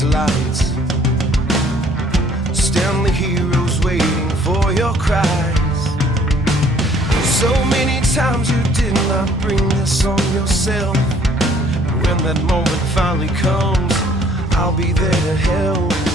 these lights. Stand the heroes waiting for your cries. So many times you did not bring this on yourself. When that moment finally comes, I'll be there to help.